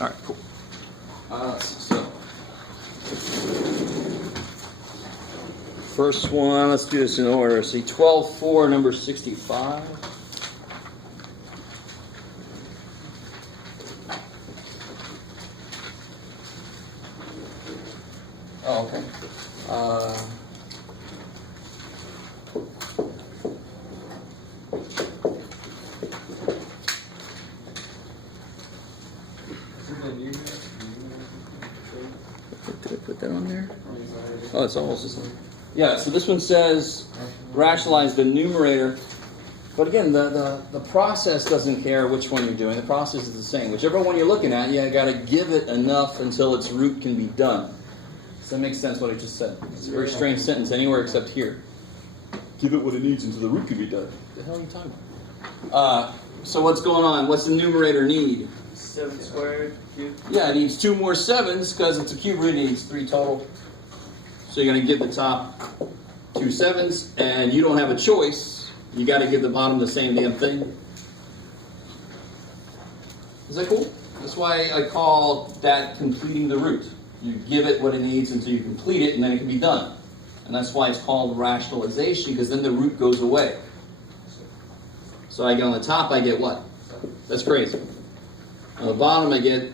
All right, cool. So, first one, let's do this in order. See, 12-4, number 65. Oh, okay. Did I put that on there? Oh, it's almost the same. Yeah, so this one says rationalize the numerator. But again, the process doesn't care which one you're doing. The process is the same. Whichever one you're looking at, you got to give it enough until its root can be done. Does that make sense what I just said? It's a very strange sentence anywhere except here. Give it what it needs until the root can be done. What the hell are you talking about? So what's going on? What's the numerator need? 7 squared, cubed. Yeah, it needs 2 more 7s because it's a cube root. It needs 3 total. So you're going to give the top 2 7s, and you don't have a choice. You got to give the bottom the same damn thing. Is that cool? That's why I call that completing the root. You give it what it needs until you complete it, and then it can be done. And that's why it's called rationalization, because then the root goes away. So I get on the top, I get what? That's crazy. On the bottom, I get...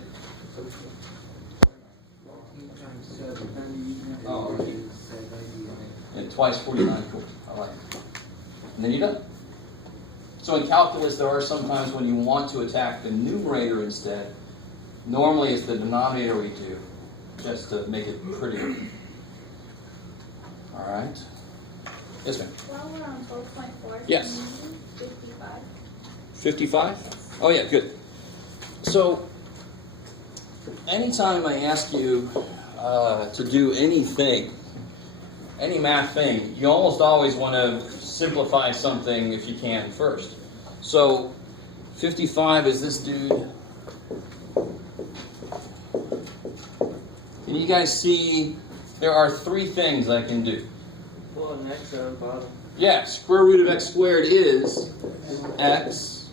Oh, okay. And twice 49. Cool. I like it. And then you're done. So in calculus, there are some times when you want to attack the numerator instead. Normally, it's the denominator we do, just to make it prettier. All right. Yes, ma'am. Well, we're on 12.4. Yes. 55. 55? Oh, yeah, good. So, anytime I ask you to do anything, any math thing, you almost always want to simplify something if you can first. So, 55 is this dude. Can you guys see there are 3 things I can do? Well, an x on the bottom. Yeah, square root of x squared is x.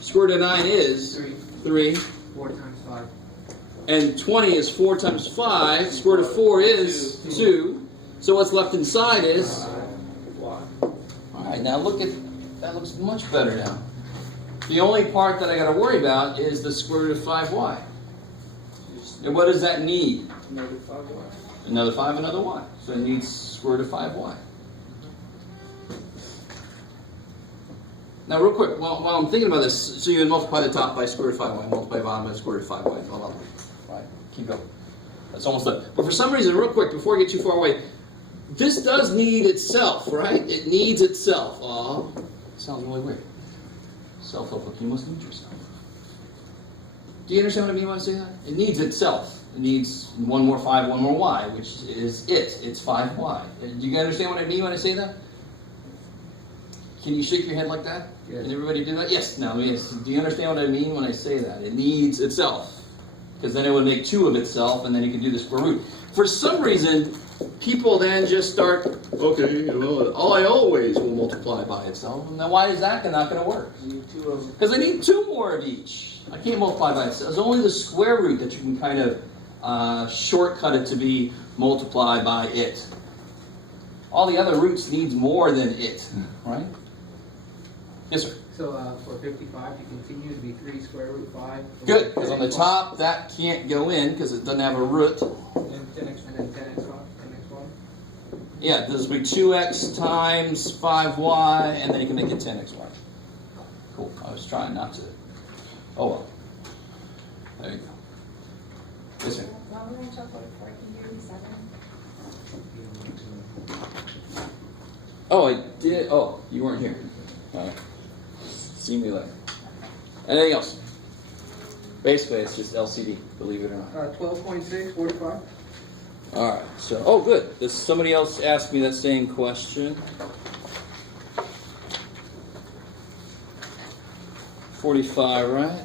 Square root of 9 is 3. 4 times 5. And 20 is 4 times 5. Square root of 4 is 2. So what's left inside is... Alright, now look at... That looks much better now. The only part that I got to worry about is the square root of 5y. And what does that need? Another 5y. Another 5, another y. So it needs square root of 5y. Now, real quick, while I'm thinking about this, so you would multiply the top by square root of 5y, multiply the bottom by square root of 5y, blah, blah, blah. All right, keep going. That's almost done. But for some reason, real quick, before I get too far away, this does need itself, right? It needs itself. Sounds really weird. Self-help, you must need yourself. Do you understand what I mean when I say that? It needs itself. It needs 1 more 5, 1 more y, which is it. It's 5y. Do you understand what I mean when I say that? Can you shake your head like that? Yes. Can everybody do that? Yes. Now, yes. Do you understand what I mean when I say that? It needs itself. Because then it would make 2 of itself, and then you can do the square root. For some reason, people then just start, okay, well, I always will multiply by itself. Now, why is that not going to work? You need 2 of them. Because I need 2 more of each. I can't multiply by itself. It's only the square root that you can kind of shortcut it to be multiplied by it. All the other roots needs more than it, right? Yes, sir. So for 55, you continue to be 3 square root 5. Good, because on the top, that can't go in because it doesn't have a root. And 10x, and then 10x, 10x1. Yeah, this will be 2x times 5y, and then you can make it 10xy. Cool. I was trying not to. Oh well. There you go. Yes, sir. Well, we're on 12.4. Can you do 7? Oh, I did. Oh, you weren't here. See me later. Anything else? Basically, it's just LCD, believe it or not. 12.6, 45. All right. So, oh, good. Does somebody else ask me that same question? 45, right?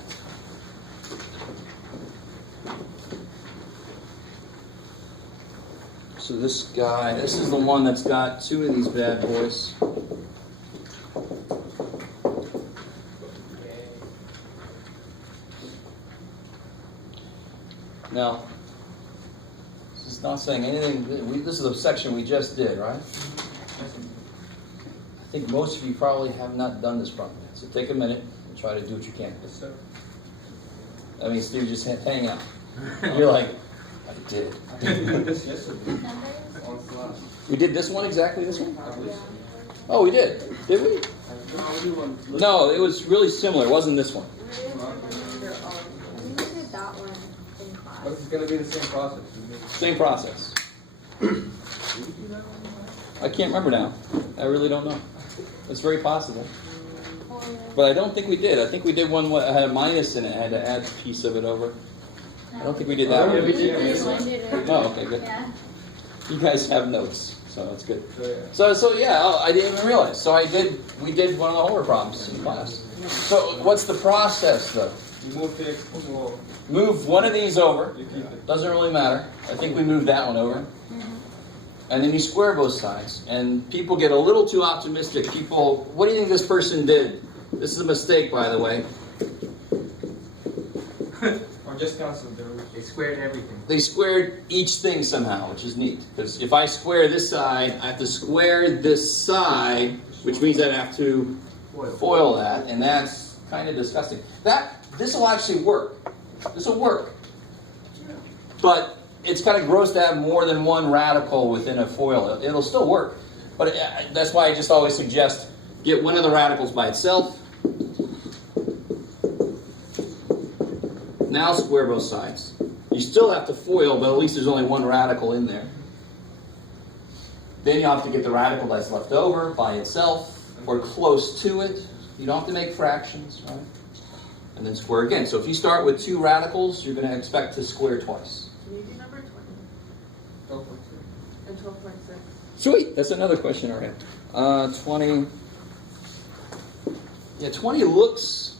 So this guy, this is the one that's got 2 of these bad boys. Now, this is not saying anything. This is a section we just did, right? I think most of you probably have not done this problem yet. So take a minute and try to do what you can. Yes, sir. I mean, Steve, just hang out. You're like, I did. Yes, sir. Numbers? On class. We did this one exactly this one? Yeah. Oh, we did. Did we? No, it was really similar. It wasn't this one. I think we did that one in class. But it's going to be the same process. Same process. I can't remember now. I really don't know. It's very possible. But I don't think we did. I think we did one that had a minus in it. I had to add a piece of it over. I don't think we did that Yeah, one. we did. Oh, okay, good. Yeah. You guys have notes, so that's good. So yeah, I didn't even realize. So we did one of the homework problems in class. So what's the process though? You move the exponent. Move one of these over. You keep it. Doesn't really matter. I think we moved that one over. And then you square both sides. And people get a little too optimistic. People, what do you think this person did? This is a mistake, by the way. Or just cancel the root. They squared everything. They squared each thing somehow, which is neat. Because if I square this side, I have to square this side, which means I have to foil that, and that's kind of disgusting. This will actually work. This will work. But it's kind of gross to have more than one radical within a foil. It'll still work. But that's why I just always suggest get one of the radicals by itself. Now square both sides. You still have to foil, but at least there's only one radical in there. Then you have to get the radical that's left over by itself, or close to it. You don't have to make fractions, right? And then square again. So if you start with two radicals, you're going to expect to square twice. Can you do number 20 and 12.6? Sweet. That's another question already. 20. Yeah, 20 looks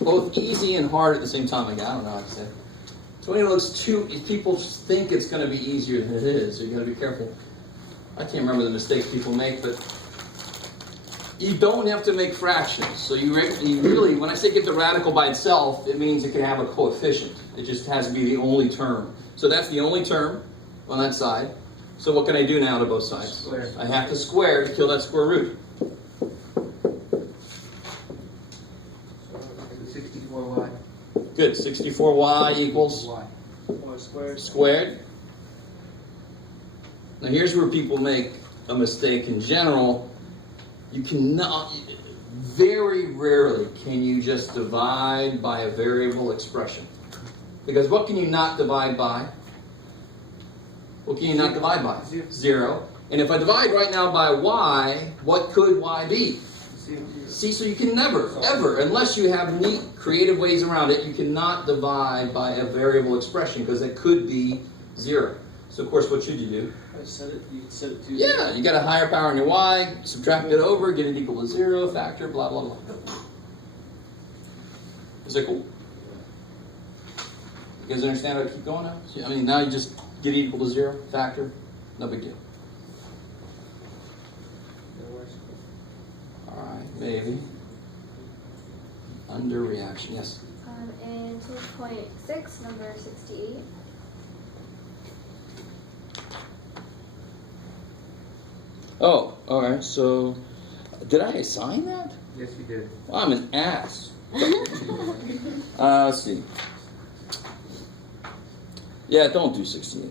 both easy and hard at the same time. Again, I don't know how to say it. 20 looks too... People think it's going to be easier than it is, so you got to be careful. I can't remember the mistakes people make, but you don't have to make fractions. So you really, when I say get the radical by itself, it means it can have a coefficient. It just has to be the only term. So that's the only term on that side. So what can I do now to both sides? Square. I have to square to kill that square root. So 64y. Good. 64y equals Y. Or squared. squared. Now here's where people make a mistake in general. You cannot, very rarely can you just divide by a variable expression. Because what can you not divide by? What can you not divide by? 0. And if I divide right now by y, what could y be? See, so you can never, ever, unless you have neat, creative ways around it, you cannot divide by a variable expression because it could be 0. So of course, what should you do? You set it to... Yeah, you got a higher power on your y, subtract it over, get it equal to 0, factor, blah, blah, blah. Is that cool? You guys understand how to keep going now? I mean, now you just get it equal to 0, factor, no big deal. All right, maybe. Underreaction, yes. And 2.6, number 68. Oh, all right, so did I assign that? Yes, you did. Well, I'm an ass. Let's see. Yeah, don't do 68.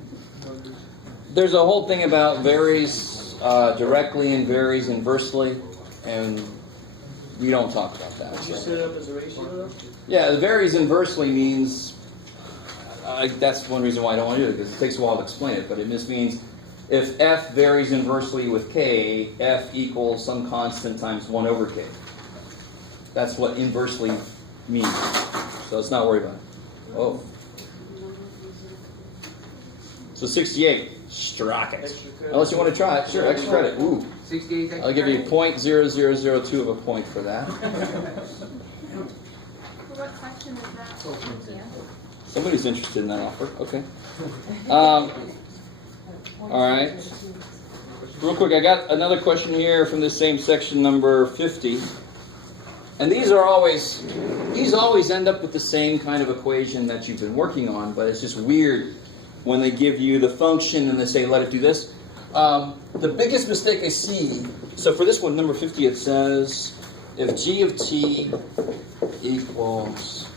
There's a whole thing about varies directly and varies inversely, and we don't talk about that. Did you So. set it up as a ratio though? Yeah, the varies inversely means, that's one reason why I don't want to do it, because it takes a while to explain it, but it just means if f varies inversely with k, f equals some constant times 1 over k. That's what inversely means. So let's not worry about it. Oh. So 68, struck it. Extra credit. Unless you want to try it, sure, extra credit. Ooh, 68 I'll give you 0.0002 of a point for that. What question is that? Thank you. Somebody's interested in that offer. Okay. All right. Real quick, I got another question here from this same section, number 50. And these always end up with the same kind of equation that you've been working on, but it's just weird when they give you the function and they say, let it do this. The biggest mistake I see, so for this one, number 50, it says, if g of t equals,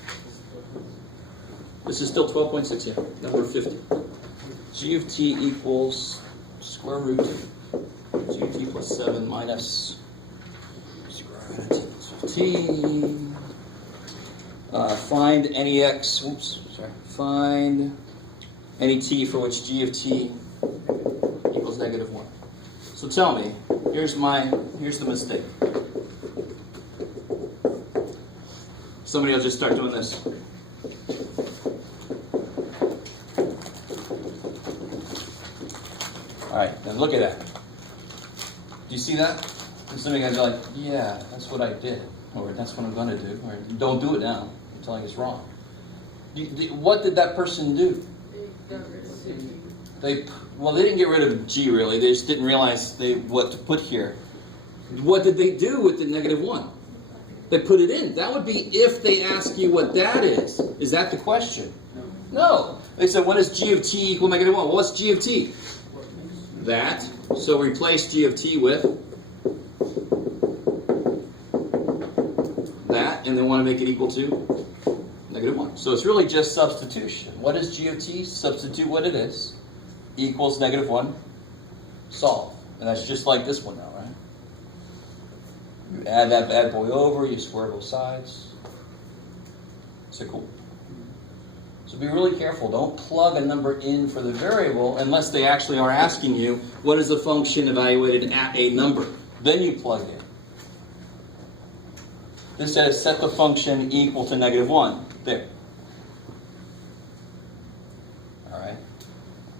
this is still 12.6 here, number 50. G of t equals square root g of t plus 7 minus square root of t equals t. Find any x, find any t for which g of t equals negative 1. So tell me, here's the mistake. Somebody will just start doing this. Alright, now look at that. Do you see that? And some of you guys are like, yeah, that's what I did. Or that's what I'm going to do. Or don't do it now. I'm telling you it's wrong. What did that person do? They didn't get rid of g really. They just didn't realize what to put here. What did they do with the negative 1? They put it in. That would be if they ask you what that is. Is that the question? No. They said, what does g of t equal negative 1? Well, what's g of t? That. So replace g of t with that, and then want to make it equal to negative 1. So it's really just substitution. What is g of t? Substitute what it is. Equals negative 1. Solve. And that's just like this one now, right? You add that bad boy over, you square both sides. So cool. So be really careful. Don't plug a number in for the variable unless they actually are asking you, what is the function evaluated at a number? Then you plug it in. This says set the function equal to negative 1. There. Alright.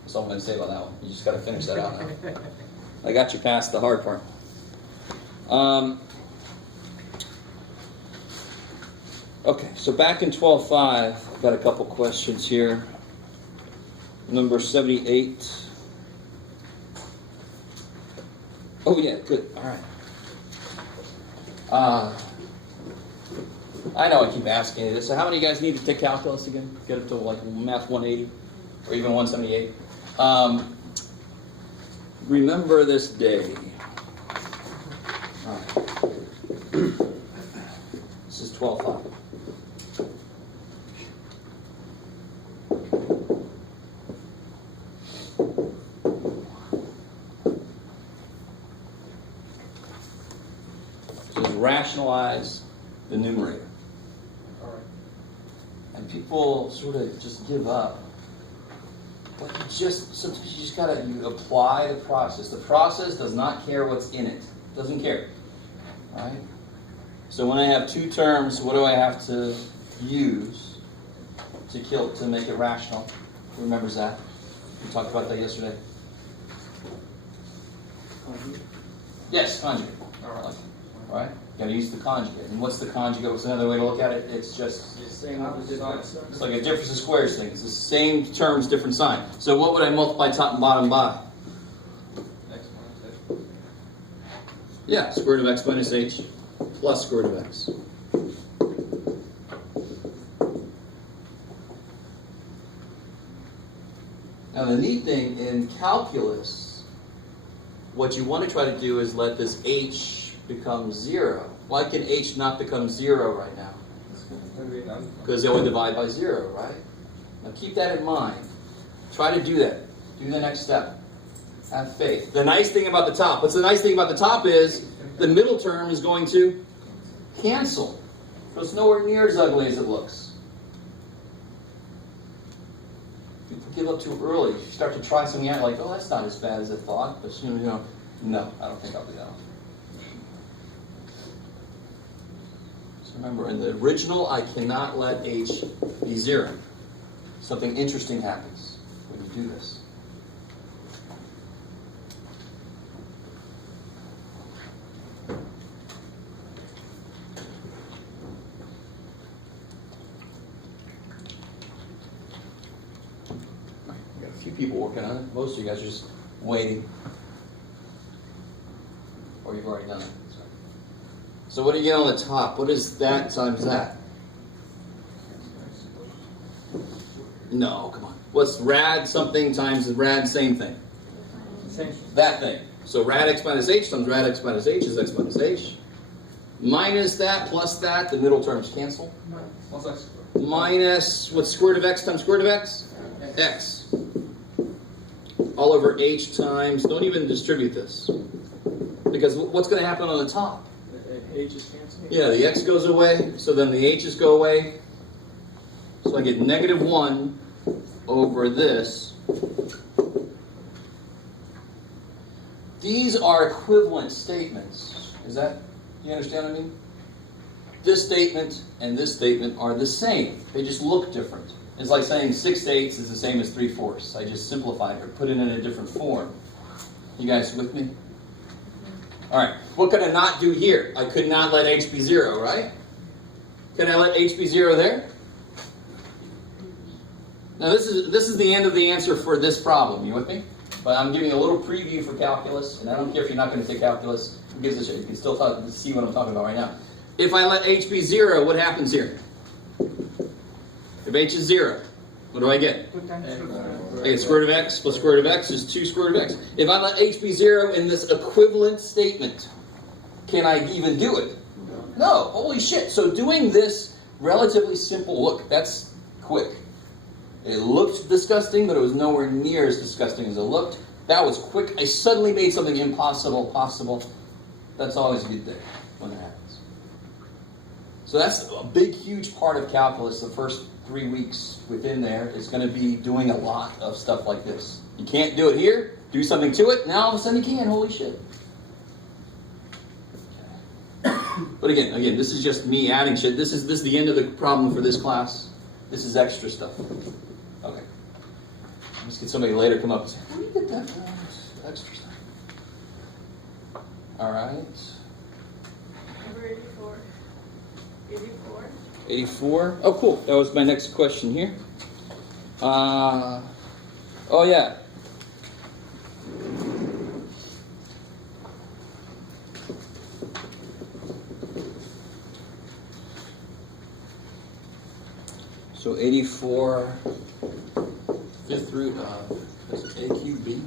That's all I'm going to say about that one. You just got to finish that out now. I got you past the hard part. Okay, so back in 12.5, I've got a couple questions here. Number 78. Oh yeah, good. All right. I know I keep asking you this. So how many of you guys need to take calculus again? Get up to like math 180 or even 178. Remember this day. All right. This is 12.5. Rationalize the numerator. All right. And people sort of just give up. But sometimes you just gotta apply the process. The process does not care what's in it. It doesn't care. Right? So when I have two terms, what do I have to use to make it rational? Who remembers that? We talked about that yesterday. Conjugate. Yes, conjugate. All right? You got to use the conjugate. And what's the conjugate? What's another way to look at it? It's just it's like a difference of squares thing. It's the same terms, different sign. So what would I multiply top and bottom by? X minus H. Yeah, square root of x minus h plus square root of x. Now the neat thing in calculus, what you want to try to do is let this h become 0. Why can h not become 0 right now? Because they only divide by 0, right? Now keep that in mind. Try to do that. Do the next step. Have faith. The nice thing about the top, what's the nice thing about the top is the middle term is going to cancel. So it's nowhere near as ugly as it looks. People give up too early. You start to try something out like, oh, that's not as bad as I thought. But soon you know, no, I don't think I'll do that. Remember, in the original, I cannot let h be 0. Something interesting happens when you do this. We've got a few people working on it. Most of you guys are just waiting. Or you've already done it. So what do you get on the top? What is that times that? No, come on. What's rad something times rad same thing? Same. That thing. So rad x minus h times rad x minus h is x minus h. Minus that plus that, the middle terms cancel. What's x squared? Minus, what's square root of x times square root of x? X. All over h times, don't even distribute this. Because what's going to happen on the top? The h is canceled? Yeah, the x goes away, so then the h's go away. So I get negative 1 over this. These are equivalent statements. Is that, you understand what I mean? This statement and this statement are the same. They just look different. It's like saying 6/8 is the same as 3/4. I just simplified or put it in a different form. You guys with me? All right. What could I not do here? I could not let h be 0, right? Can I let h be 0 there? Now this is the end of the answer for this problem. You with me? But I'm giving you a little preview for calculus, and I don't care if you're not going to take calculus. Who gives a shit? You can still see what I'm talking about right now. If I let h be 0, what happens here? If h is 0, what do I get? I get square root of x plus square root of x is 2 square root of x. If I let h be 0 in this equivalent statement, can I even do it? No. Holy shit. So doing this relatively simple, look, that's quick. It looked disgusting, but it was nowhere near as disgusting as it looked. That was quick. I suddenly made something impossible possible. That's always a good thing when it happens. So that's a big, huge part of calculus. The first 3 weeks within there is going to be doing a lot of stuff like this. You can't do it here. Do something to it. Now all of a sudden you can. Holy shit. But again, this is just me adding shit. This is the end of the problem for this class. This is extra stuff. Okay. Let's get somebody later come up and say, how do you get that extra stuff? All right. Number 84. 84. 84. Oh, cool. That was my next question here. Oh, yeah. So 84, fifth root of a cubed b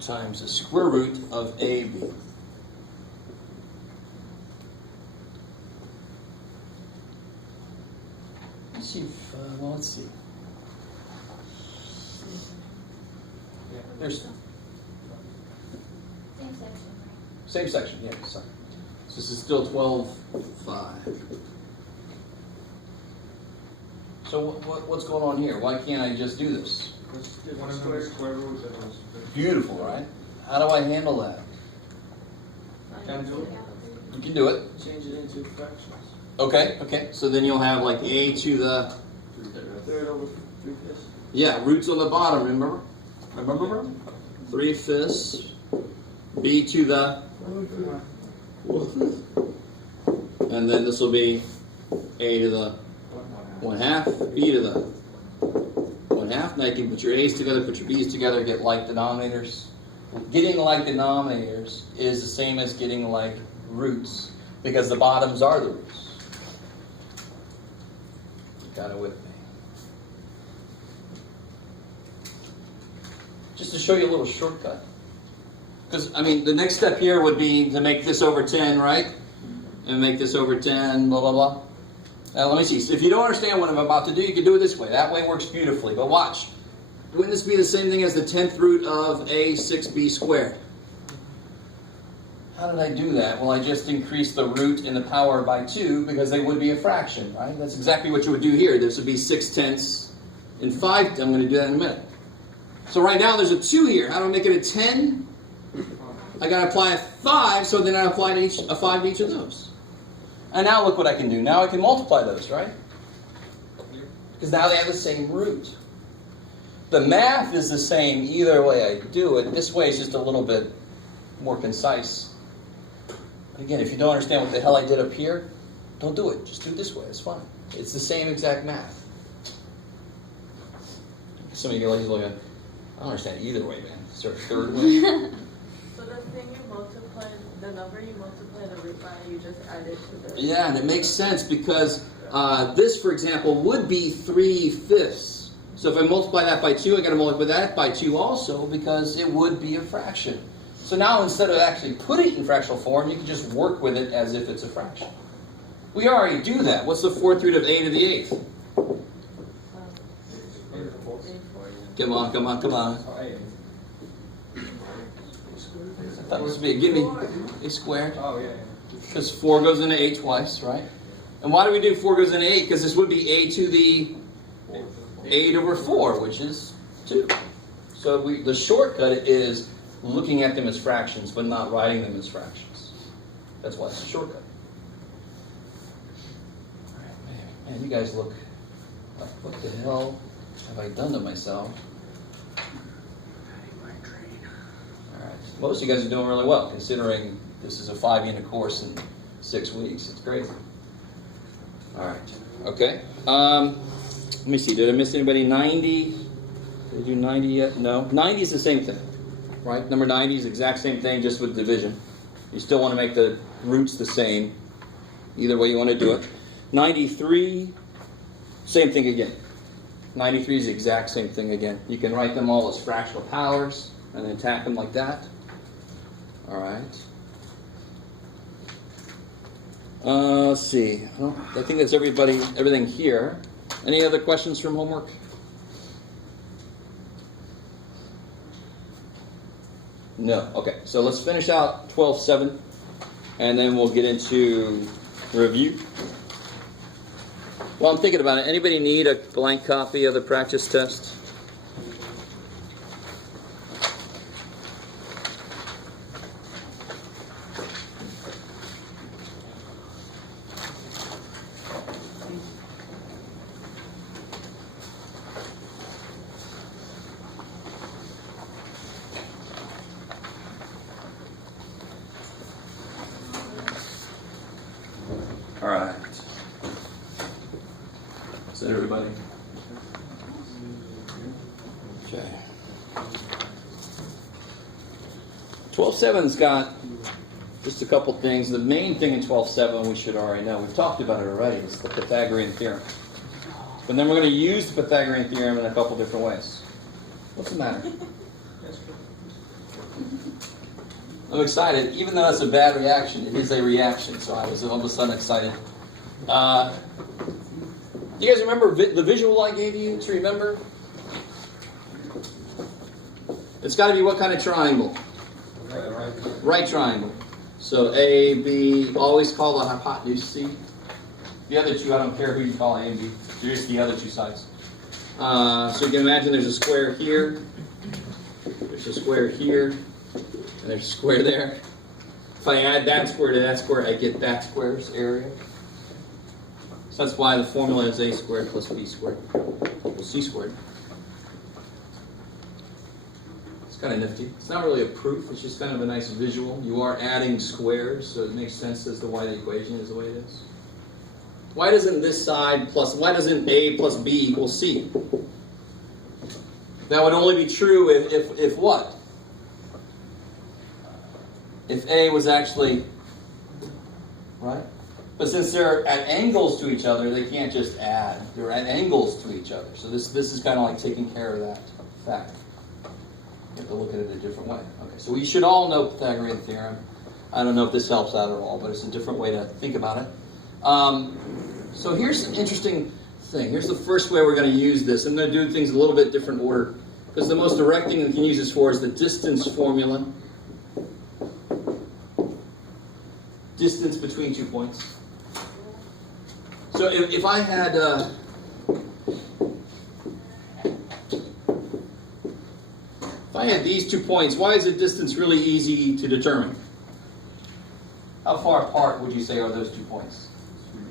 times the square root of ab. Let's see if, let's see. Yeah, there's Same section, right? same section, yeah. So this is still 12.5. So what's going on here? Why can't I just do this? Square root of those. Beautiful, right? How do I handle that? Can do it. You can do it. Change it into fractions. Okay. So then you'll have like a to the, Third over 3/5. yeah, roots on the bottom, remember? 3/5, b to the, and then this will be a to the 1/2, b to the 1/2. Now you can put your a's together, put your b's together, get like denominators. Getting like denominators is the same as getting like roots, because the bottoms are the roots. You got it with me. Just to show you a little shortcut. Because, I mean, the next step here would be to make this over 10, right? And make this over 10, blah, blah, blah. Now, let me see. So if you don't understand what I'm about to do, you can do it this way. That way works beautifully. But watch. Wouldn't this be the same thing as the 10th root of a 6b squared? How did I do that? Well, I just increased the root in the power by 2 because they would be a fraction, right? That's exactly what you would do here. This would be 6/10 and 5. I'm going to do that in a minute. So right now there's a 2 here. How do I make it a 10? I got to apply a 5, so then I apply a 5 to each of those. And now look what I can do. Now I can multiply those, right? Because now they have the same root. The math is the same either way I do it. This way is just a little bit more concise. But again, if you don't understand what the hell I did up here, don't do it. Just do it this way. It's fine. It's the same exact math. Some of you guys look at, I don't understand either way, man. Is there a third way? So the thing you multiplied the number you multiply the root by, you just add it to the... Yeah, and it makes sense because this, for example, would be 3/5. So if I multiply that by 2, I got to multiply that by 2 also because it would be a fraction. So now instead of actually putting it in fractional form, you can just work with it as if it's a fraction. We already do that. What's the 4th root of a to the 8th? Come on, come on, come on. I thought this would be give me a squared. Oh, yeah. Because 4 goes into 8 twice, right? And why do we do 4 goes into 8? Because this would be a to the 8 over 4, which is 2. So the shortcut is looking at them as fractions, but not writing them as fractions. That's why it's a shortcut. Man, you guys look like, what the hell have I done to myself? Alright, most of you guys are doing really well, considering this is a 5-unit course in 6 weeks. It's crazy. Alright, okay. Let me see, did I miss anybody? 90? Did I do 90 yet? No. 90 is the same thing, right? Number 90 is the exact same thing, just with division. You still want to make the roots the same. Either way you want to do it. 93, same thing again. 93 is the exact same thing again. You can write them all as fractional powers and then attack them like that. All right. Let's see. Well, I think that's everything here. Any other questions from homework? No. Okay. So let's finish out 12.7, and then we'll get into review. While I'm thinking about it, anybody need a blank copy of the practice test? All right. Is that everybody? Okay. 12.7's got just a couple things. The main thing in 12.7 we should already know. We've talked about it already. It's the Pythagorean Theorem. But then we're going to use the Pythagorean Theorem in a couple different ways. What's the matter? I'm excited. Even though it's a bad reaction, it is a reaction. So I was all of a sudden excited. Do you guys remember the visual I gave you to remember? It's got to be what kind of triangle? Right triangle. So A, B, always call the hypotenuse C. The other two, I don't care who you call A and B. They're just the other two sides. So you can imagine there's a square here. There's a square here. And there's a square there. If I add that square to that square, I get that square's area. So that's why the formula is a squared plus b squared equals c squared. It's kind of nifty. It's not really a proof. It's just kind of a nice visual. You are adding squares, so it makes sense as to why the equation is the way it is. Why doesn't this side why doesn't a plus b equal c? That would only be true if what? If a was actually, right? But since they're at angles to each other, they can't just add. They're at angles to each other. So this is kind of like taking care of that fact. You have to look at it a different way. Okay, so we should all know Pythagorean Theorem. I don't know if this helps out at all, but it's a different way to think about it. So here's an interesting thing. Here's the first way we're going to use this. I'm going to do things a little bit different order, because the most direct thing we can use this for is the distance formula. Distance between 2 points. So if I had these 2 points, why is the distance really easy to determine? How far apart would you say are those 2 points?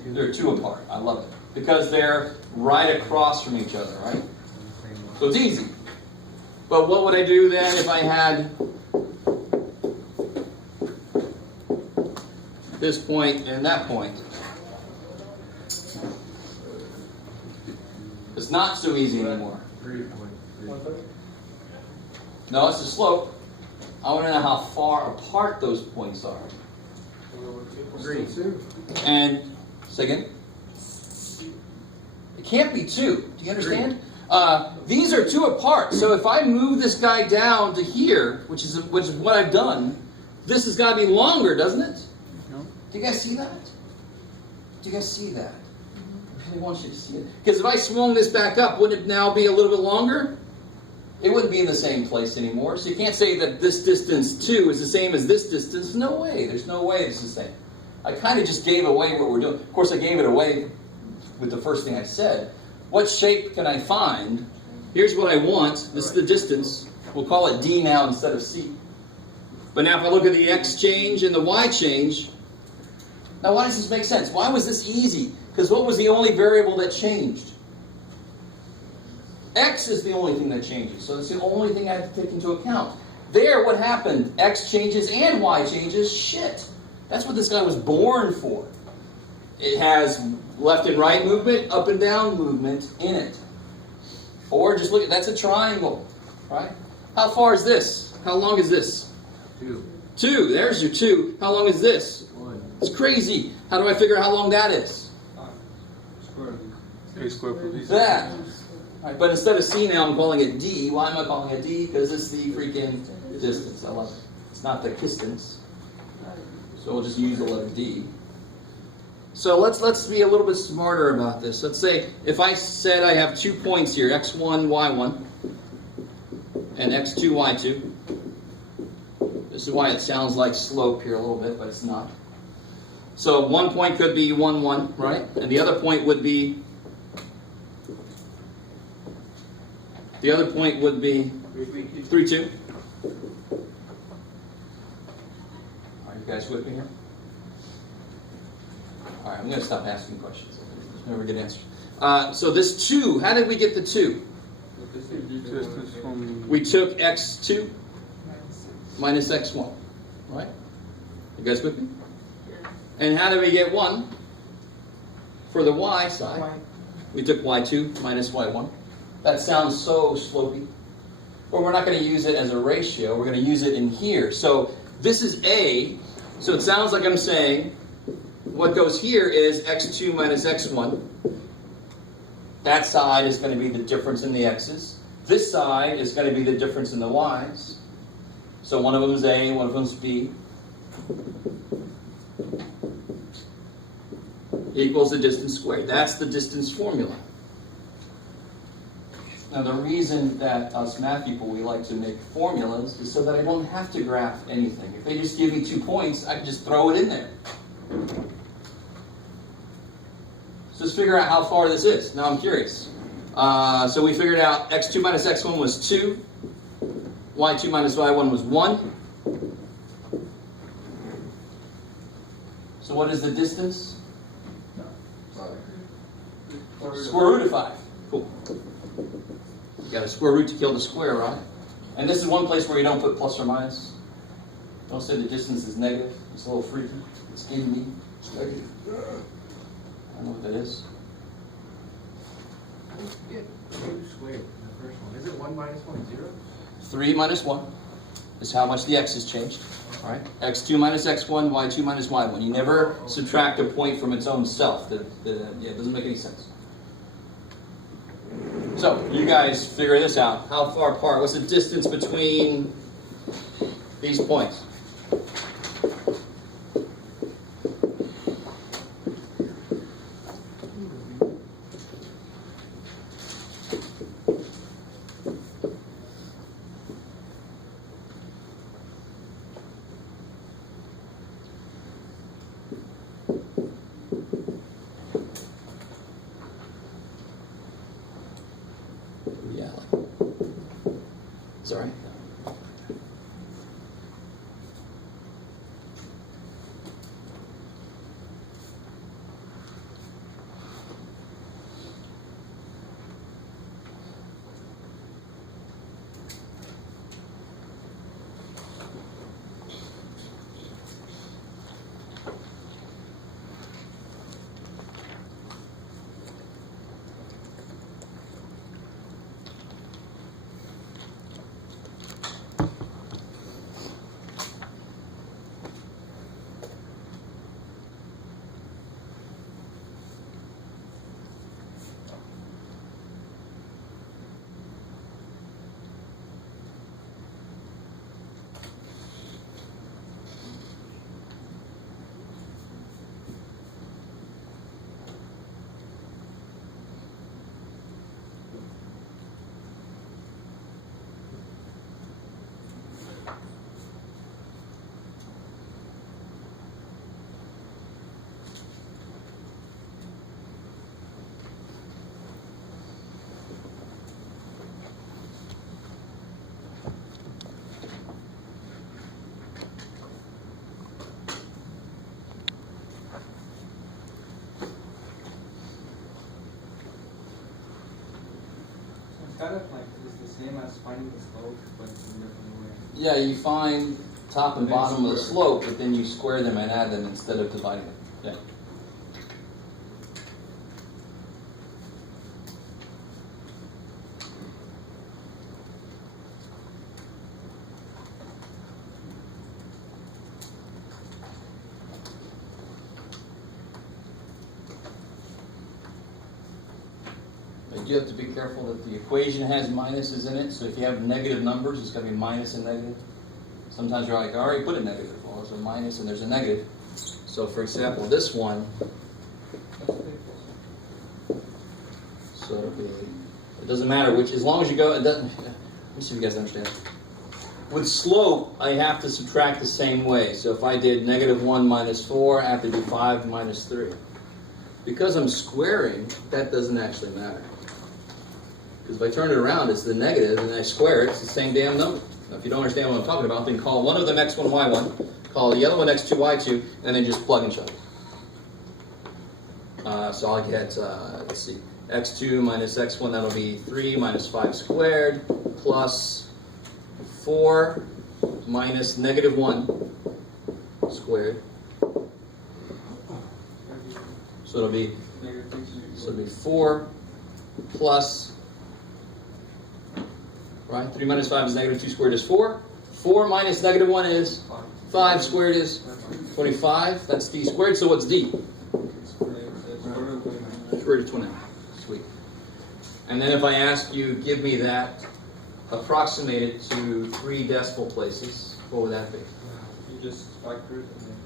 They're 2 apart. I love it. Because they're right across from each other, right? So it's easy. But what would I do then if I had this point and that point? It's not so easy anymore. No, it's the slope. I want to know how far apart those points are. Agreed. And, second, it can't be 2. Do you understand? These are 2 apart. So if I move this guy down to here, which is what I've done, this has got to be longer, doesn't it? No. Do you guys see that? Do you guys see that? I really want you to see it. Because if I swung this back up, wouldn't it now be a little bit longer? It wouldn't be in the same place anymore. So you can't say that this distance 2 is the same as this distance. No way. There's no way it's the same. I kind of just gave away what we're doing. Of course, I gave it away with the first thing I said. What shape can I find? Here's what I want. This is the distance. We'll call it D now instead of C. But now if I look at the X change and the Y change, now why does this make sense? Why was this easy? Because what was the only variable that changed? X is the only thing that changes. So it's the only thing I have to take into account. There, what happened? X changes and Y changes. Shit. That's what this guy was born for. It has left and right movement, up and down movement in it. Or just look at, that's a triangle, right? How far is this? How long is this? 2. 2. There's your 2. How long is this? 1. It's crazy. How do I figure out how long that is? Square root. A square plus That. Right, but instead of C now, I'm calling it D. Why am I calling it D? Because it's the freaking distance. I love it. It's not the distance. So we'll just use the letter D. So let's be a little bit smarter about this. Let's say if I said I have 2 points here, x1, y1, and x2, y2. This is why it sounds like slope here a little bit, but it's not. So 1 point could be 1, 1, right? And the other point would be 3, 2. Are you guys with me here? All right, I'm going to stop asking questions. There's never good answers. So this 2, how did we get the 2? distance from We took x2 minus x1, right? You guys with me? And how did we get 1? For the y side, we took y2 minus y1. That sounds so slopey. But we're not going to use it as a ratio. We're going to use it in here. So this is A. So it sounds like I'm saying what goes here is x2 minus x1. That side is going to be the difference in the x's. This side is going to be the difference in the y's. So one of them is A, one of them is B. Equals the distance squared. That's the distance formula. Now the reason that us math people, we like to make formulas is so that I don't have to graph anything. If they just give me 2 points, I can just throw it in there. So let's figure out how far this is. Now I'm curious. So we figured out x2 minus x1 was 2. y2 minus y1 was 1. So what is the distance? Square root of 5. Cool. You got a square root to kill the square, right? And this is one place where you don't put plus or minus. Don't say the distance is negative. It's a little freaky. It's in me. It's negative. I don't know what that is. Yeah, 2 squared in the first one. Is it 1 minus 1, 0? 3 minus 1 is how much the x has changed. All right? x2 minus x1, y2 minus y1. You never subtract a point from its own self. Yeah, it doesn't make any sense. So, you guys figure this out. How far apart? What's the distance between these points? Sorry. kind of like it's the same as finding the slope, but in a different way. Yeah, you find top and And then bottom of the square. slope, but then you square them and add them instead of dividing them. Yeah. But you have to be careful that the equation has minuses in it, so if you have negative numbers, it's going to be minus and negative. Sometimes you're like, I already put a negative. Well, there's a minus and there's a negative. So for example, this one, so it'll be, it doesn't matter which, as long as you go, it doesn't, let me see if you guys understand. With slope, I have to subtract the same way. So if I did negative 1 minus 4, I have to do 5 minus 3. Because I'm squaring, that doesn't actually matter. Because if I turn it around, it's the negative, and I square it, it's the same damn number. Now, if you don't understand what I'm talking about, then call one of them x1, y1, call the other one x2, y2, and then just plug and chug. So I'll get, let's see, x2 minus x1, that'll be 3 minus 5 squared, plus 4 minus negative 1 squared. So it'll be 4 plus, right? 3 minus 5 is negative 2 squared is 4. 4 minus negative 1 is 5 squared is 25. That's d squared. So what's d? Square root of 29. Sweet. And then if I ask you, give me that, approximate it to 3 decimal places, what would that be? You just factor it and then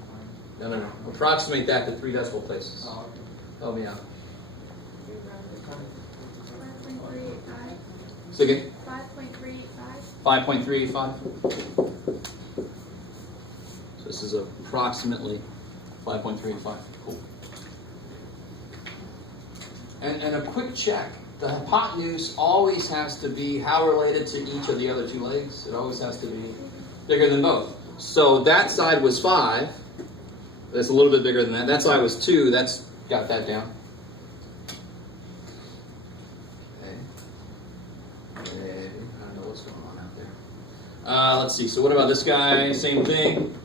find. No. Approximate that to 3 decimal places. Oh, okay. Help me out. 5.385. So again, 5.385. 5.385. So this is approximately 5.385. Cool. And a quick check. The hypotenuse always has to be how related to each of the other 2 legs. It always has to be bigger than both. So that side was 5. That's a little bit bigger than that. That side was 2. That's got that down. Okay. I don't know what's going on out there. Let's see. So what about this guy? Same thing.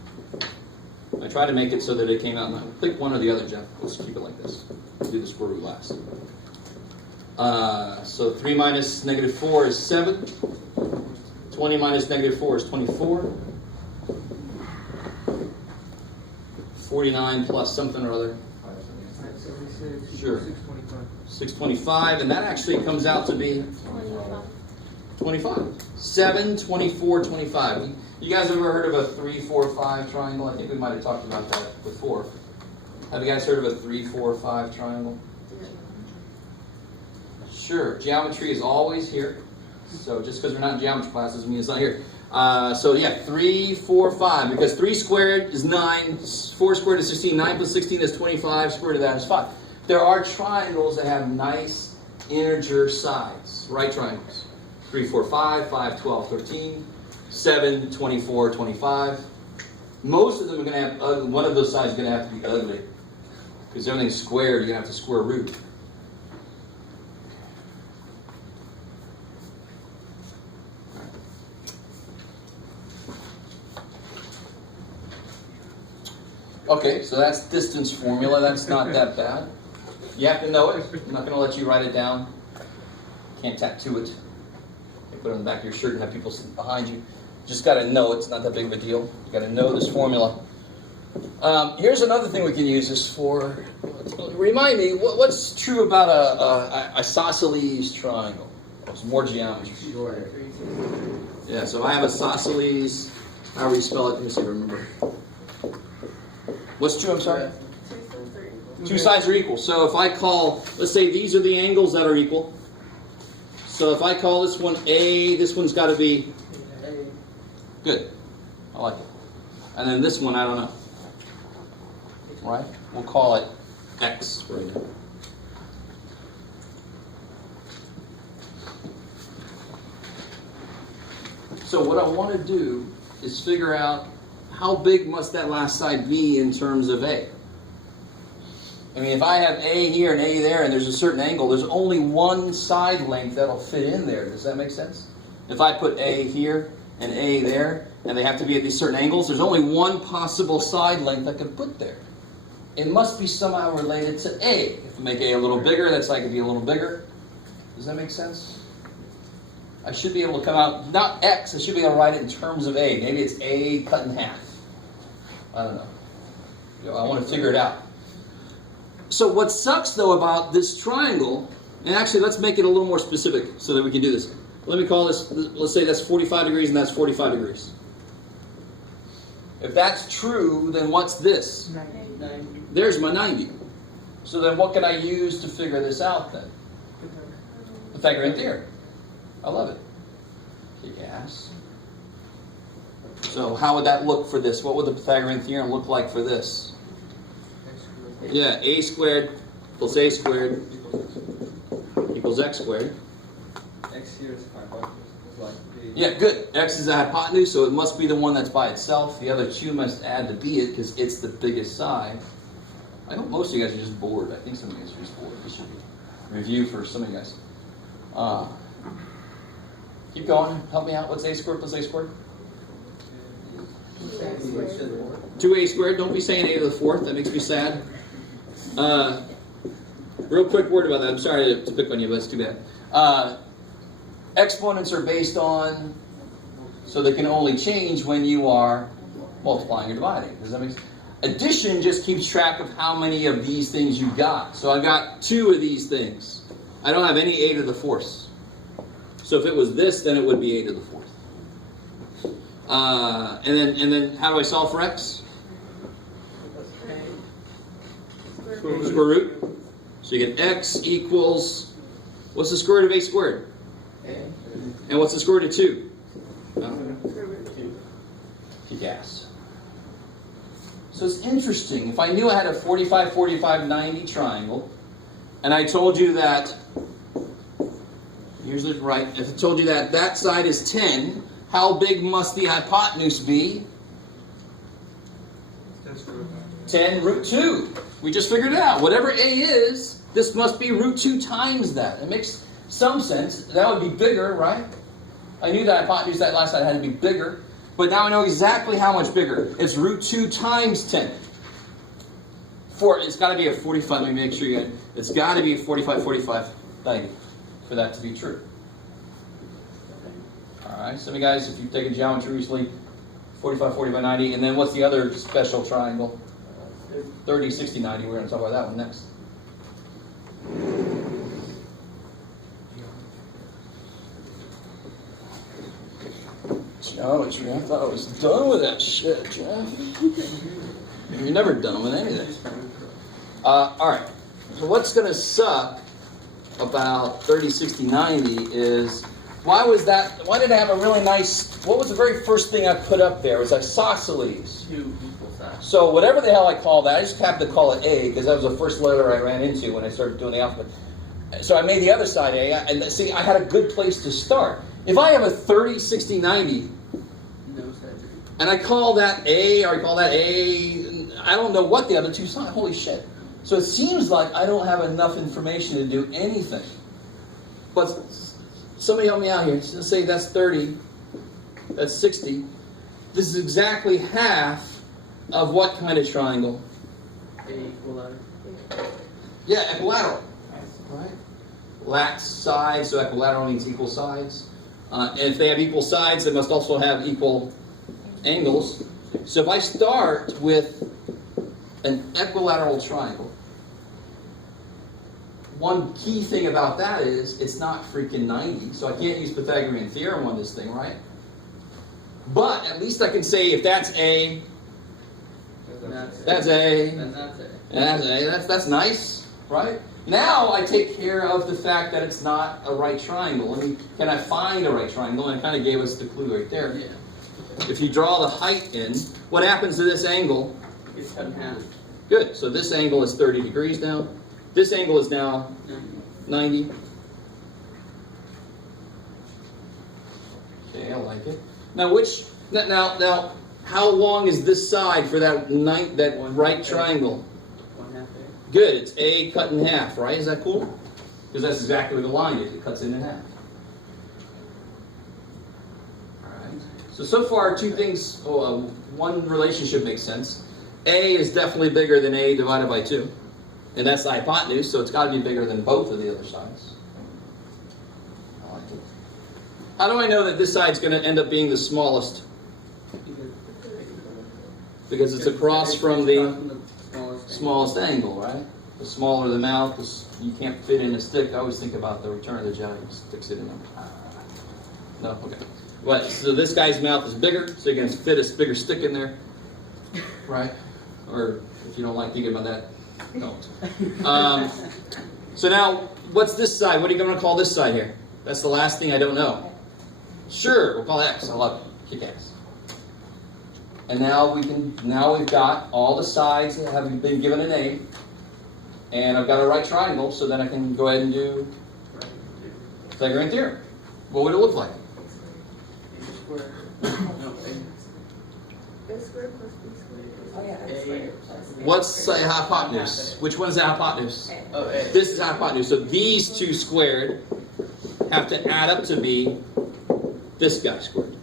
I tried to make it so that it came out. Pick one or the other, Jeff. Let's keep it like this. Do the square root last. So 3 minus negative 4 is 7. 20 minus negative 4 is 24. 49 plus something or other. 576. Sure. 625. 625, and that actually comes out to be 25. 7, 24, 25. You guys ever heard of a 3, 4, 5 triangle? I think we might have talked about that before. Have you guys heard of a 3, 4, 5 triangle? Sure. Geometry is always here. So just because we're not in geometry class doesn't mean it's not here. So yeah, 3, 4, 5. Because 3 squared is 9, 4 squared is 16, 9 plus 16 is 25, square root of that is 5. There are triangles that have nice integer sides, right triangles. 3, 4, 5, 5, 12, 13, 7, 24, 25. Most of them are going to have, one of those sides is going to have to be ugly. Because everything's squared, you're going to have to square root. Okay, so that's distance formula. That's not that bad. You have to know it. I'm not going to let you write it down. Can't tattoo it. You put it on the back of your shirt and have people sit behind you. Just got to know it. It's not that big of a deal. You got to know this formula. Here's another thing we can use this for. Remind me, what's true about a isosceles triangle? It's more geometry. Shorter. Yeah, so if I have isosceles, however you spell it, let me see if I remember. What's true, I'm sorry? 2 sides are equal. So if I call, let's say these are the angles that are equal. So if I call this one A, this one's got to be good. I like it. And then this one, I don't know. Right? We'll call it X right now. So what I want to do is figure out how big must that last side be in terms of A. I mean, if I have A here and A there and there's a certain angle, there's only one side length that'll fit in there. Does that make sense? If I put A here and A there, and they have to be at these certain angles, there's only one possible side length I could put there. It must be somehow related to A. If I make A a little bigger, that side could be a little bigger. Does that make sense? I should be able to come out, not X, I should be able to write it in terms of A. Maybe it's A cut in half. I don't know. I want to figure it out. So what sucks, though, about this triangle, and actually let's make it a little more specific so that we can do this. Let me call this, let's say that's 45 degrees and that's 45 degrees. If that's true, then what's this? 90. There's my 90. So then what can I use to figure this out then? Pythagorean Theorem. I love it. Kick ass. So how would that look for this? What would the Pythagorean Theorem look like for this? Yeah, a squared plus a squared equals x squared. X here is hypotenuse. It's like Yeah, good. X is a hypotenuse, so it must be the one that's by itself. The other two must add to be it because it's the biggest side. I hope most of you guys are just bored. I think some of you guys are just bored. This should be a review for some of you guys. Keep going. Help me out. What's a squared plus a squared? 2a squared. Don't be saying a to the fourth. That makes me sad. Real quick word about that. I'm sorry to pick on you, but it's too bad. Exponents are based on, so they can only change when you are multiplying or dividing. Does that make sense? Addition just keeps track of how many of these things you got. So I've got 2 of these things. I don't have any a to the fourth. So if it was this, then it would be a to the fourth. And then how do I solve for x? Square root. So you get x equals, what's the square root of a squared? And what's the square root of 2? Kick ass. So it's interesting. If I knew I had a 45, 45, 90 triangle, and I told you that, here's the right, if I told you that that side is 10, how big must the hypotenuse be? 10 root 2. We just figured it out. Whatever a is, this must be root 2 times that. It makes some sense. That would be bigger, right? I knew the hypotenuse that last side had to be bigger. But now I know exactly how much bigger. It's root 2 times 10. It's got to be a 45. Let me make sure you get it. It's got to be 45, 45, 90 for that to be true. Alright, some of you guys, if you've taken geometry recently, 45, 45, 90. And then what's the other special triangle? 30, 60, 90. We're going to talk about that one next. Geometry, I thought I was done with that shit, Jeff. You're never done with anything. Alright, so what's going to suck about 30, 60, 90 is, why did I have a really nice, what was the very first thing I put up there? It was isosceles. 2 equal sides. So whatever the hell I call that, I just happened to call it A because that was the first letter I ran into when I started doing the alphabet. So I made the other side A, and see, I had a good place to start. If I have a 30, 60, 90, and I call that A, or I call that A, I don't know what the other two sides, holy shit. So it seems like I don't have enough information to do anything. But somebody help me out here. Let's say that's 30, that's 60. This is exactly half of what kind of triangle? Equilateral. Yeah, equilateral. Right? Lat side, so equilateral means equal sides. And if they have equal sides, they must also have equal angles. So if I start with an equilateral triangle, one key thing about that is it's not freaking 90, so I can't use Pythagorean Theorem on this thing, right? But at least I can say if that's A, that's A, And that's it. and that's A, that's nice, right? Now I take care of the fact that it's not a right triangle. Can I find a right triangle? And it kind of gave us the clue right there. Yeah. If you draw the height in, what happens to this angle? It's cut in half. Good. So this angle is 30 degrees now. This angle is now 90. Okay, I like it. Now now how long is this side for that right triangle? 1/2 Good, it's A cut in half, right? Is that cool? Because that's exactly what the line is. It cuts it in half. Alright. So far, two things, one relationship makes sense. A is definitely bigger than A divided by 2. And that's the hypotenuse, so it's got to be bigger than both of the other sides. I like it. How do I know that this side's going to end up being the smallest? Because it's across from the smallest angle, right? The smaller the mouth, you can't fit in a stick. I always think about the Return of the Jedi. He sticks it in there. No? Okay. What? So this guy's mouth is bigger, so you can fit a bigger stick in there. Right? Or if you don't like thinking about that, don't. So now, what's this side? What are you going to call this side here? That's the last thing I don't know. Sure, we'll call it X. I love it. Kick ass. And now we've got all the sides that have been given a name. And I've got a right triangle, so then I can go ahead and do Pythagorean Theorem. What would it look like? A squared plus B squared. Oh yeah, X squared. What's a hypotenuse? Which one is the hypotenuse? Oh, A. This is hypotenuse. So these two squared have to add up to be this guy squared.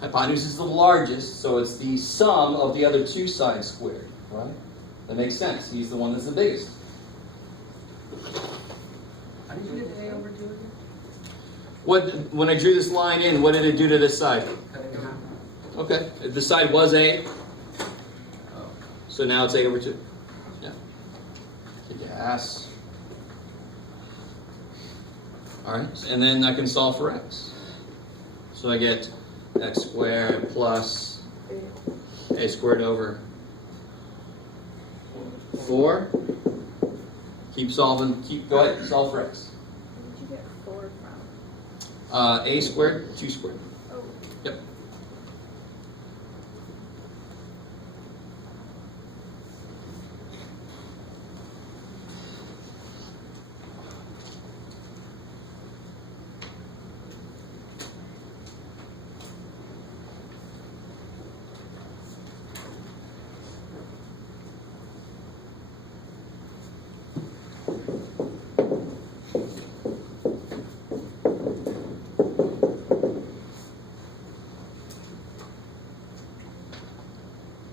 Hypotenuse is the largest, so it's the sum of the other two sides squared, right? That makes sense. He's the one that's the biggest. How did you get A over 2 again? When I drew this line in, what did it do to this side? Cutting it out. Okay, this side was A, Oh. so now it's A over 2. Yeah. Yes. All right, and then I can solve for X. So I get X squared plus A squared over 4. Keep solving. Go ahead. Solve for X. Where did you get 4 from? A squared, 2 squared. Oh. Yep.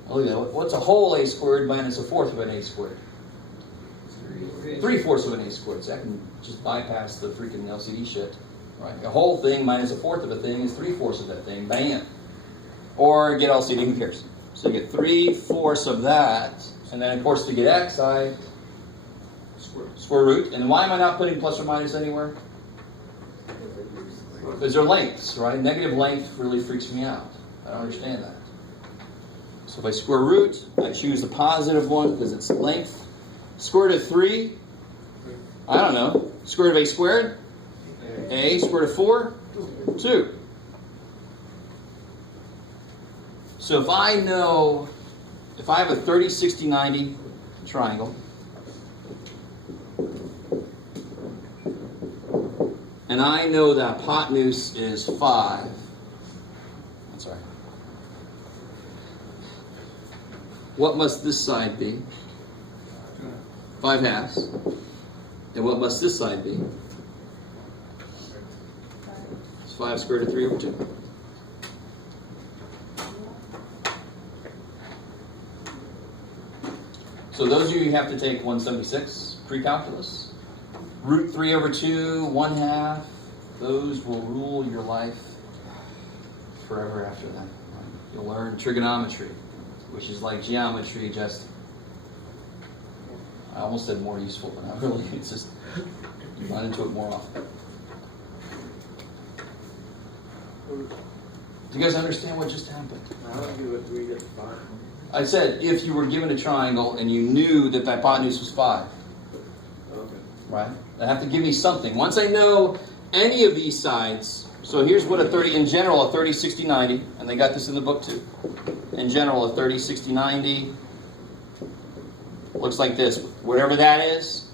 Oh, look at that. What's a whole A squared minus a fourth of an A squared? 3/4 of an A squared. So I can just bypass the freaking LCD shit. Right? A whole thing minus a fourth of a thing is 3/4 of that thing. Bam. Or get LCD, who cares? So you get 3/4 of that. And then, of course, to get X, I square root. And why am I not putting plus or minus anywhere? Because they're lengths, right? Negative length really freaks me out. I don't understand that. So if I square root, I choose the positive one because it's length. Square root of 3, I don't know. Square root of A squared? A. Square root of 4? 2. So if I have a 30, 60, 90 triangle, and I know the hypotenuse is 5, that's all right. What must this side be? 5/2. And what must this side be? It's 5 squared root of 3 over 2. So those of you who have to take 176 pre-calculus, root 3 over 2, 1/2, those will rule your life forever after that. You'll learn trigonometry, which is like geometry, just, I almost said more useful, but not really. It's just, you run into it more often. Do you guys understand what just happened? I don't do what 3 gets 5. I said, if you were given a triangle and you knew that the hypotenuse was 5, Okay. right? They have to give me something. Once I know any of these sides, so here's what a 30, in general, a 30, 60, 90, and they got this in the book too. In general, a 30, 60, 90 looks like this. Whatever that is,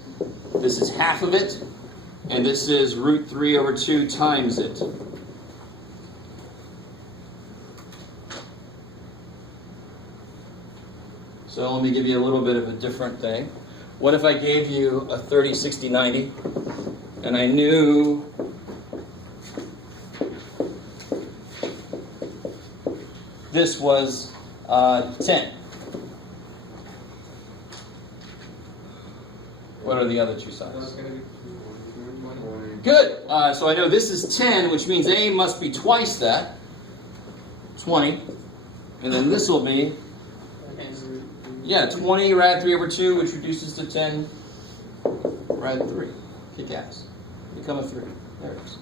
this is half of it, and this is root 3 over 2 times it. So let me give you a little bit of a different thing. What if I gave you a 30, 60, 90, and I knew this was 10? What are the other two That's sides? gonna be 20. Good. So I know this is 10, which means A must be twice that, 20. And then this will be, yeah, 20 rad 3 over 2, which reduces to 10 rad 3. Kick ass. Become a 3. There it is.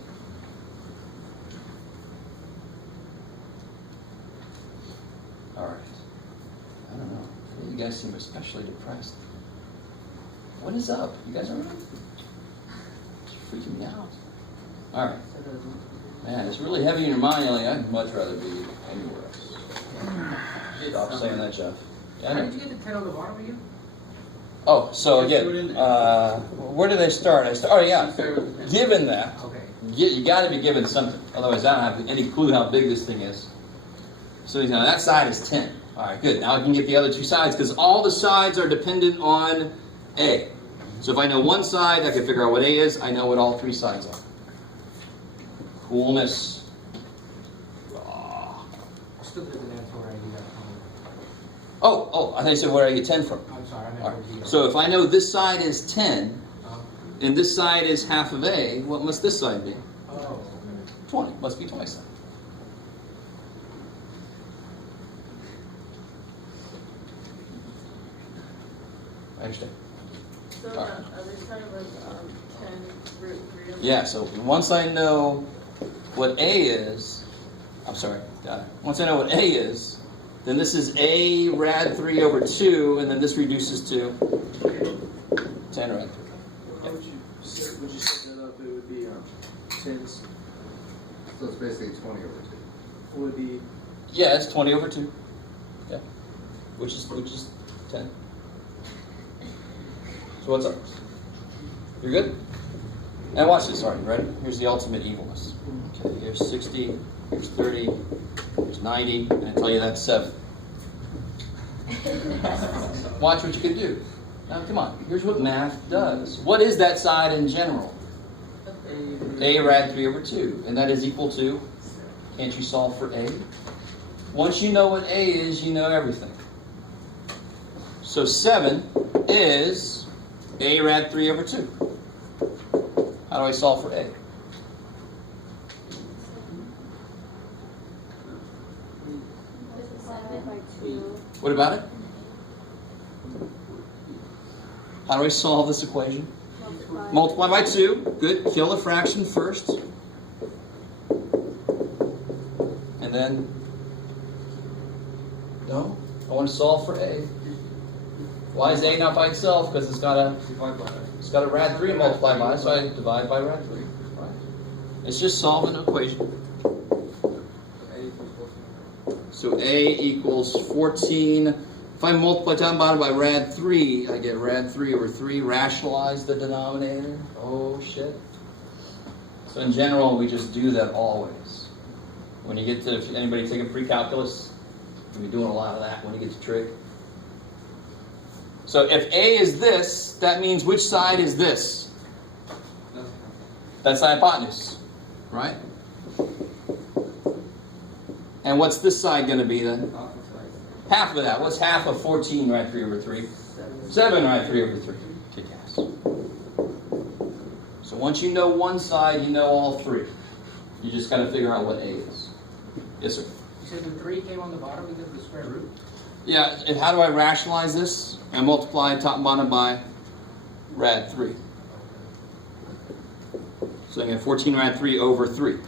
All right. I don't know. You guys seem especially depressed. What is up? You guys all right? It's freaking me out. All right. Man, it's really heavy in your mind. You're like, I'd much rather be anywhere else. Stop saying that, Jeff. Yeah, I How know. did you get the 10 on the bottom again? Oh, so again, where did I start? Oh, yeah. Given that, Okay. you got to be given something. Otherwise, I don't have any clue how big this thing is. So now that side is 10. All right, good. Now I can get the other two sides because all the sides are dependent on A. So if I know one side, I can figure out what A is. I know what all three sides are. Coolness. I still didn't answer where I get that from. Oh, I thought you said where I get 10 from. I'm sorry, I meant All where right. you So if I know this side is 10, Uh-huh. and this side is half of A, what must this side be? Oh, okay. 20. Must be twice that. I understand. So the other side was 10 root 3 over Yeah, so once I know what A is, I'm sorry, got it. Once I know what A is, then this is A rad 3 over 2, and then this reduces to 10 rad 3. How would you set that up? It would be tens. So it's basically 20 over 2. Would it be Yeah, it's 20 over 2. Yeah. Which is 10. So what's ours? You're good? And watch this, all right, ready? Here's the ultimate evilness. Okay, here's 60, here's 30, here's 90, and I tell you that's 7. Watch what you can do. Now, come on. Here's what math does. What is that side in general? A rad 3 over 2. And that is equal to, can't you solve for A? Once you know what A is, you know everything. So 7 is A rad 3 over 2. How do I solve for A? by 2. What about it? How do I solve this equation? Multiply by 2. Good. Fill the fraction first. And then, no, I want to solve for A. Why is A not by itself? Because it's got a rad 3 multiplied by it, so I divide by rad 3. Right. It's just solving an equation. So A equals 14. If I multiply top and bottom by rad 3, I get rad 3 over 3. Rationalize the denominator. Oh, shit. So in general, we just do that always. When you get to, if anybody taking pre-calculus, you'll be doing a lot of that when you get to trig. So if A is this, that means which side is this? That's the hypotenuse, right? And what's this side going to be then? Half of that. What's half of 14 rad 3 over 3? 7 rad 3 over 3. Kick ass. So once you know one side, you know all three. You just got to figure out what A is. Yes, sir? You said the 3 came on the bottom because of the square root? Yeah, and how do I rationalize this? I multiply top and bottom by rad 3. So I get 14 rad 3 over 3.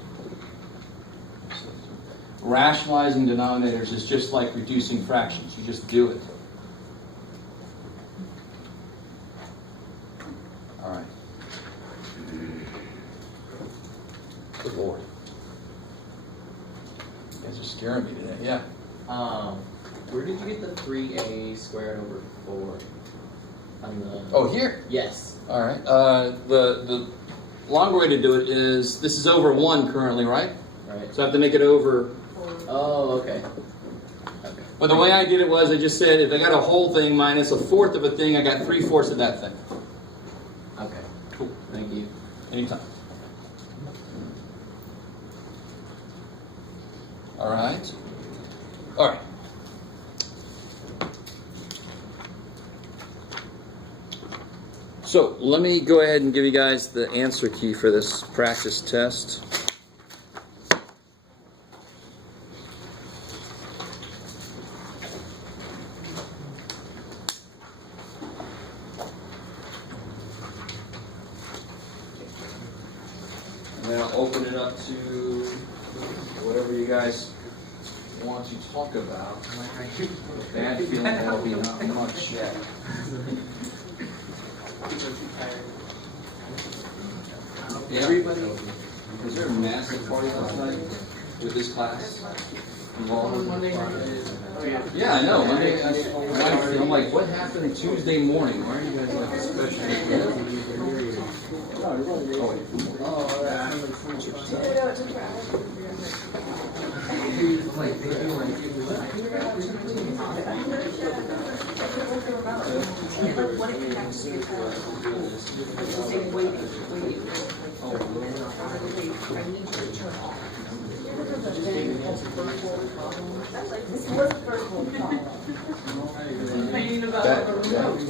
Rationalizing denominators is just like reducing fractions. You just do it. All right. Good Lord. You guys are scaring me today. Yeah. Where did you get the 3a squared over 4? On the... Oh, here. Yes. All right. The longer way to do it is, this is over 1 currently, right? Right. So I have to make it over. Oh, okay. Okay. But the way I did it was I just said if I got a whole thing minus a fourth of a thing, I got 3/4 of that thing. Okay. Cool. Thank you. Anytime. All right. All right. So let me go ahead and give you guys the answer key for this practice test. And then I'll open it up to whatever you guys want to talk about. Bad feeling that'll be not much yet. Everybody, is there a massive party last night with this class? Yeah, I know. Monday, I'm like, what happened Tuesday morning? Why are you guys like especially? This was the first one. Complaining about the remote.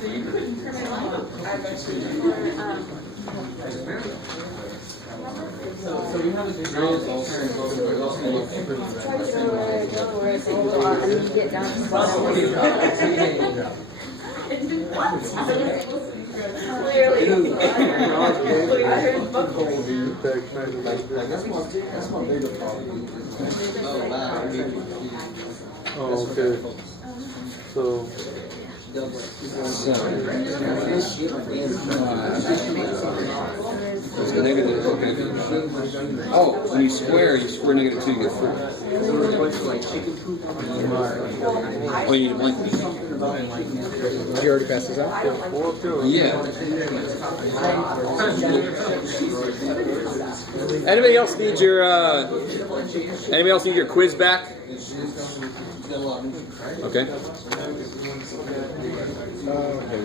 So you couldn't turn it on. So we have a degree Oh, okay. So. It's negative, okay. Oh, when you square -2, you get 4. Oh, you need a blank piece. Did you already pass this out? Yeah. Anybody else need your quiz back? Okay. Okay,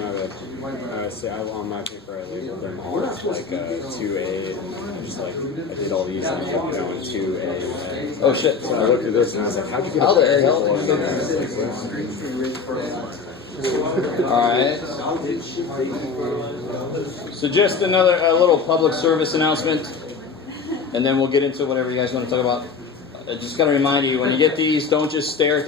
my bad. See, on my paper, I labeled them all as like 2A, and just like I did all these, and I kept going 2A. Oh shit. So I looked at this, and I was like, how'd you get How a the hell? Alright. So just a little public service announcement, and then we'll get into whatever you guys want to talk about. I just got to remind you, when you get these, don't just stare at